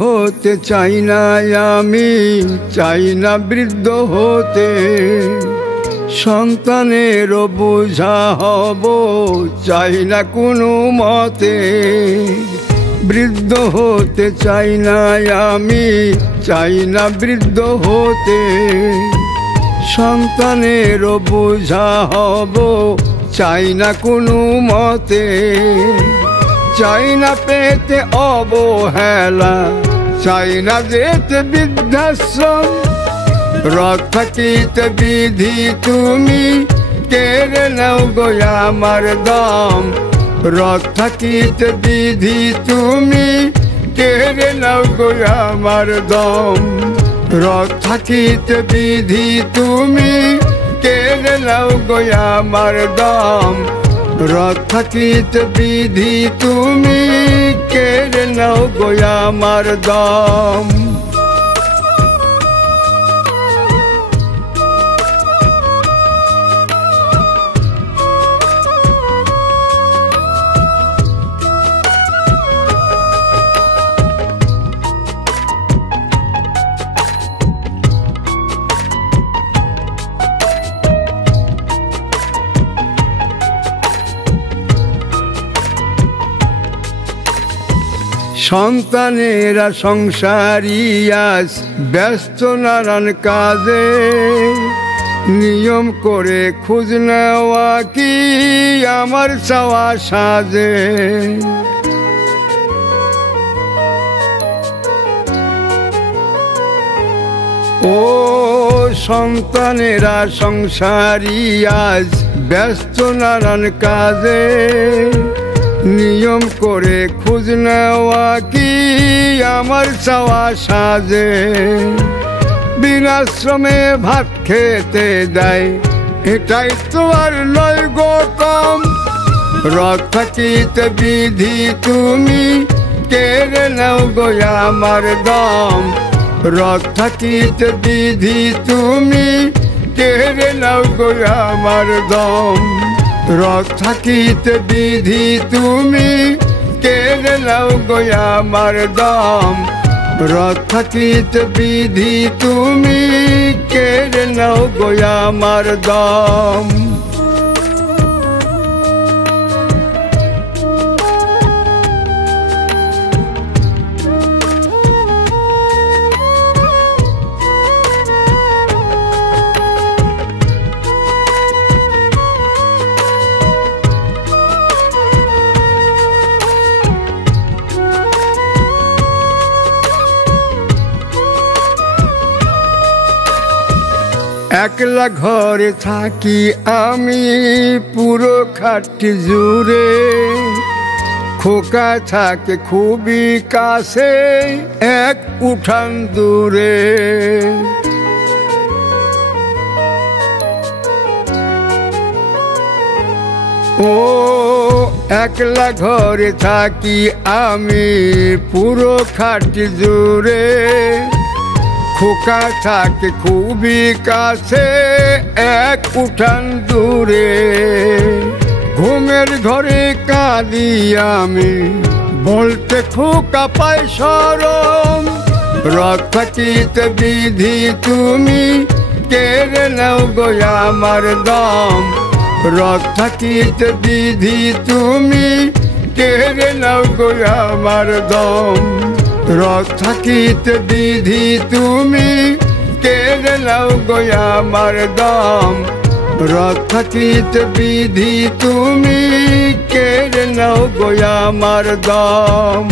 হতে চাই না আমি, চাই না বৃদ্ধ হতে। সন্তানের বোঝা হব, চাই না কোনো মতে। বৃদ্ধ হতে চাই না আমি, চাই না বৃদ্ধ হতে। সন্তানের বোঝা হব, চাই না কোনো মতে। চাই না পেতে অবহেলা, চাই না যেতে বৃদ্ধাশ্রম। রথ থাকিতে বিধি তুমি, কেড়ে নাও গো আমার দম। রথ থাকিতে বিধি তুমি, কেড়ে নাও গো আমার দম। রথ থাকিতে বিধি তুমি, কেড়ে নাও গো আমার দম। রথ থাকিতে বিধি তুমি, কেড়ে নাও গো আমার দম। সন্তানেরা সংসারী আজ ব্যস্ত নানান কাজে। নিয়ম করে খোঁজ নেওয়া কি আমার চাওয়া সাজে। ও সন্তানেরা সংসারী আজ ব্যস্ত নানান কাজে। নিয়ম করে খোঁজ নেওয়া কি আমার চাওয়া সাজে। বিনাশ্রমে ভাত খেতে দেয়, এটাই তো আর নয় গো কম। রথ থাকিতে বিধি তুমি, কেড়ে নাও গো আমার দম। রথ থাকিতে বিধি তুমি, কেড়ে নাও গো আমার দম। রথ থাকিতে বিধি তুমি, কেড়ে নাও গো আমার দম। রথ থাকিতে বিধি তুমি, কেড়ে নাও গো আমার দম। একলা ঘরে থাকি আমি পুরো খাটটি জুড়ে। খোকা থাকে খুবই কাছে, এক উঠান দূরে। ও একলা ঘরে থাকি আমি পুরো খাটটি জুড়ে। খোকা থাকে খুবই কাছে, এক উঠান দূরে। ঘুমের ঘরে কাঁদি আমি, বলতে খোকা পাই শরম। রথ থাকিতে বিধি তুমি, কেড়ে নাও গো আমার দম। রথ থাকিতে বিধি তুমি, কেড়ে নাও গো আমার দম। রথ থাকিতে বিধি তুমি, কেড়ে নাও গো আমার দম। রথ থাকিতে বিধি তুমি, কেড়ে নাও গো আমার দম।